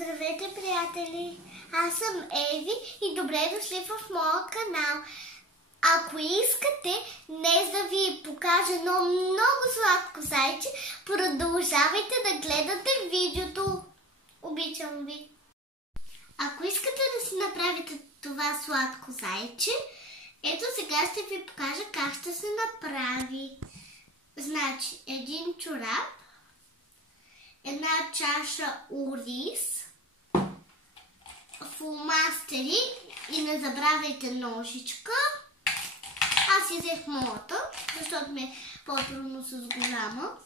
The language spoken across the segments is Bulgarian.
Здравейте, приятели! Аз съм Еви и добре дошли в моя канал. Ако искате днес да ви покажа едно много сладко зайче, продължавайте да гледате видеото. Обичам ви! Ако искате да си направите това сладко зайче, ето сега ще ви покажа как ще се направи. Значи, един чорап, една чаша ориз, фломастери и не забравяйте ножичка. Аз взех моята, защото ми е по-трудно с голяма.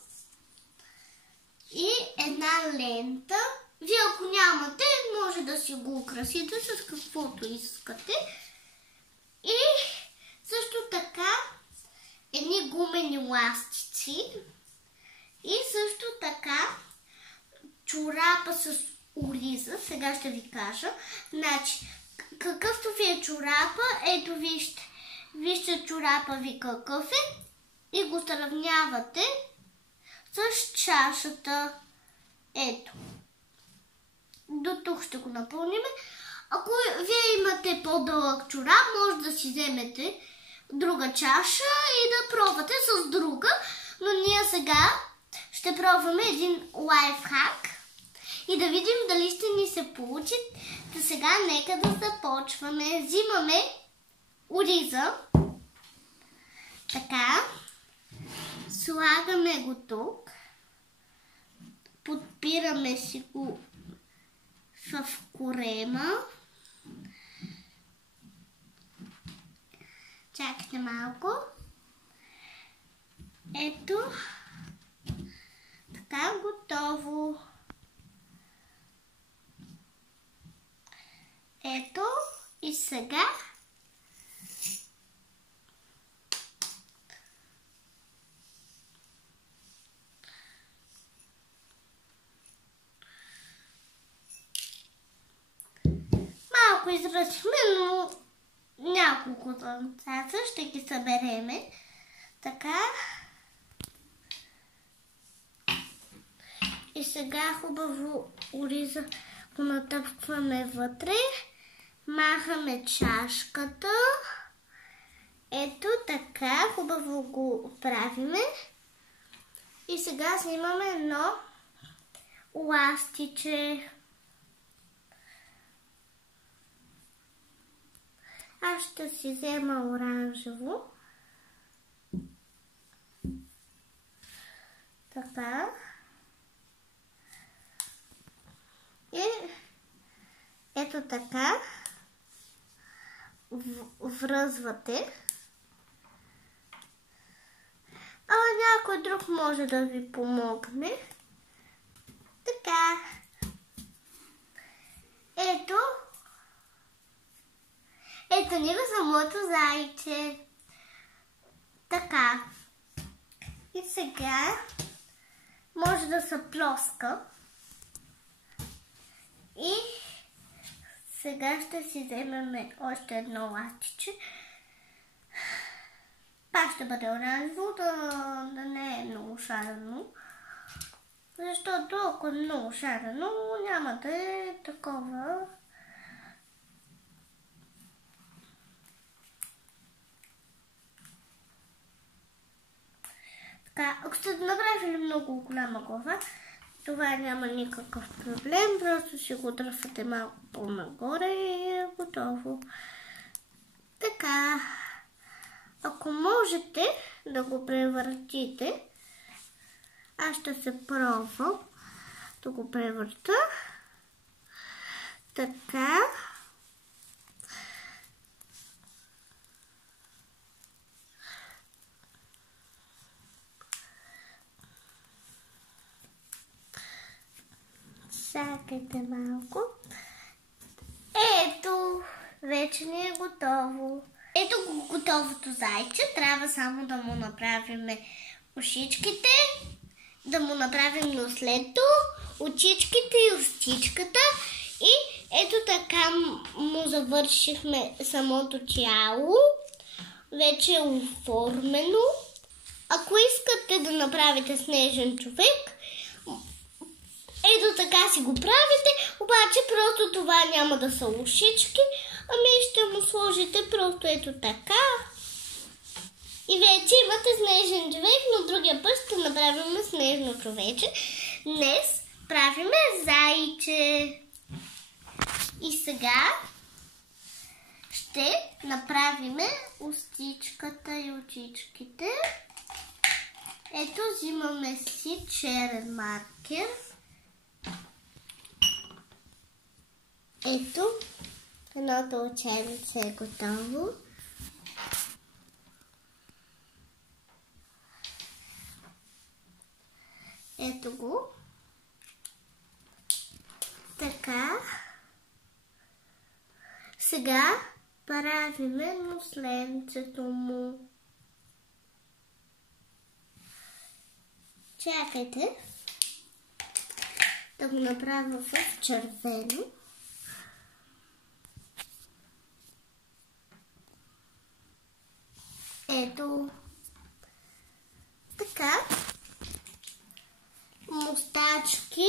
И една лента. Вие ако нямате, може да си го украсите с каквото искате. И също така едни гумени ластици. И също така чорапа с ориза. Сега ще ви кажа. Значи, какъвто ви е чорапа, ето вижте. Вижте чорапа ви какъв е и го сравнявате с чашата. Ето. До тук ще го напълним. Ако вие имате по-дълъг чорап, може да си вземете друга чаша и да пробвате с друга. Но ние сега ще пробваме един лайфхак и да видим дали ще ни се получи. Та сега нека да започваме. Взимаме ориза. Така. Слагаме го тук. Подпираме си го в корема. Чакайте малко. Ето. Така, готово. Ето и сега малко изръчме, но няколко танцаца ще ги събереме. Така. И сега хубаво ориза го натъпкваме вътре. Махаме чашката. Ето така. Хубаво го правиме. И сега снимаме едно ластиче. Аз ще си взема оранжево. Така. И ето така връзвате. А някой друг може да ви помогне. Така. Ето. Ето ни го самото зайче. Така. И сега може да се плоска. И сега ще си вземем още едно ластиче. Пак ще бъде оранжево, да не е много шарено. Защото ако е много шарено, няма да е такова. Така, ако сте направили много голяма глава, това няма никакъв проблем, просто си го дръпвате малко по-нагоре и е готово. Така, ако можете да го превъртите, аз ще се пробвам да го превърта. Така. Чакайте малко. Ето, вече ни е готово. Ето го готовото зайче. Трябва само да му направим ушичките, да му направим нослето, очичките и устичката. И ето така му завършихме самото тяло. Вече е оформено. Ако искате да направите снежен човек, Ето така си го правите, обаче просто това няма да са ушички, ами ще му сложите просто ето така. И вече имате снежен човек, но другия път ще направим снежно човече. Днес правиме зайче. И сега ще направиме устичката и очичките. Ето, взимаме си черен маркер. Ето, едното оченце е готово. Ето го. Така. Сега правиме носленцето му. Чакайте да го направя в червено. Ето така. Мустачки.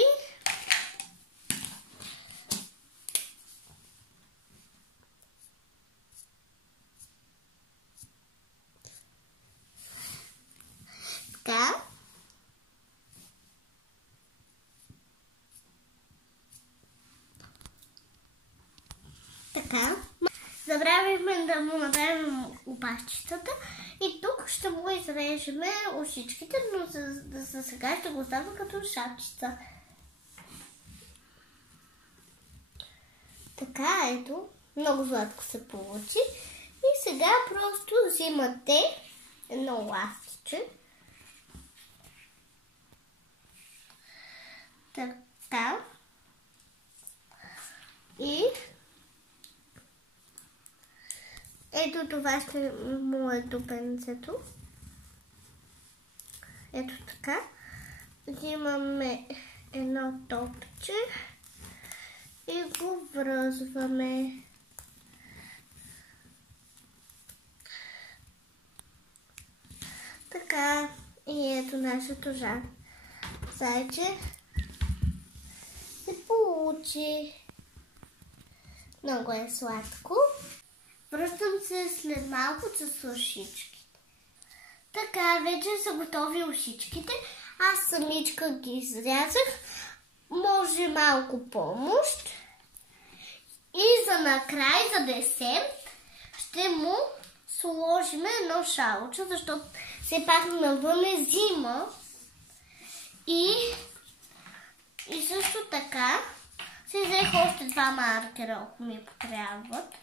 Така. Така. Забравихме да му направим опашчетата и тук ще му изрежеме ушичките, но за сега ще го оставя като шапчица. Така, ето, много сладко се получи. И сега просто взимате едно ластиче. Така. И ето това ще му е дупенцето. Ето така. Взимаме едно топче и го връзваме. Така. И ето нашето зайче се получи. Много е сладко. Връщам се след малко с ушичките. Така, вече са готови ушичките. Аз самичка ги изрязах. Може малко помощ. И за накрай, за десерт, ще му сложим едно шалче, защото все пак навън е зима. И също така си взех още два маркера, ако ми потребват.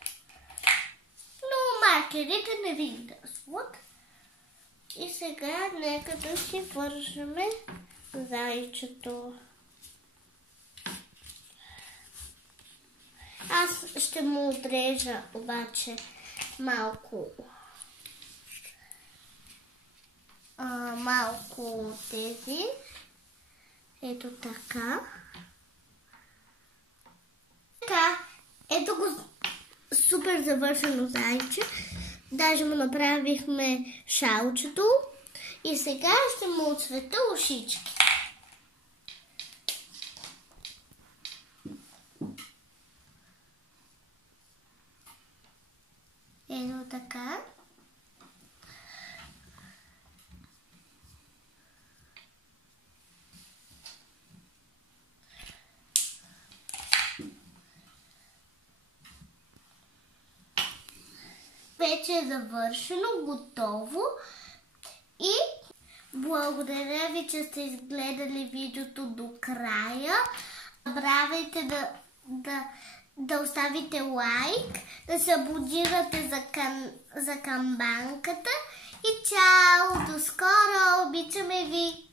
Но маркерите не ви интересуват. И сега нека да си вържеме зайчето. Аз ще му отрежа обаче малко тези. Ето така. Така, ето го супер завършено зайче. Даже му направихме шалчето. И сега ще му отцвета ушички. Ето така. Вече е завършено, готово и благодаря ви, че сте изгледали видеото до края. Не забравяйте да оставите лайк, да се абонирате за камбанката и чао! До скоро! Обичаме ви!